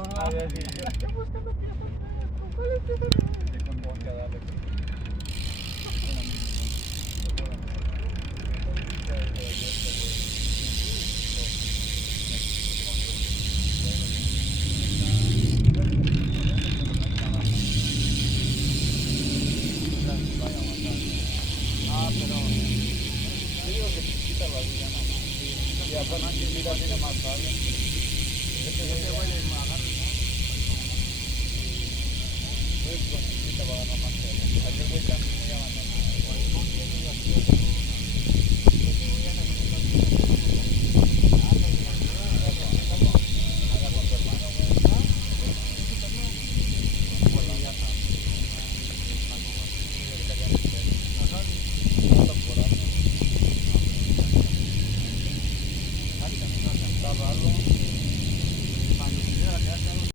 A ver, sí, yo buscando piezas, ¿cuál es pieza? Y con vodka, dale. Pero yo digo que quita la vida nomás. Y aparte vida tiene más rabia. Este güey le agarra el mono. Pues con chiquita va a agarrar más rabia. Aquel güey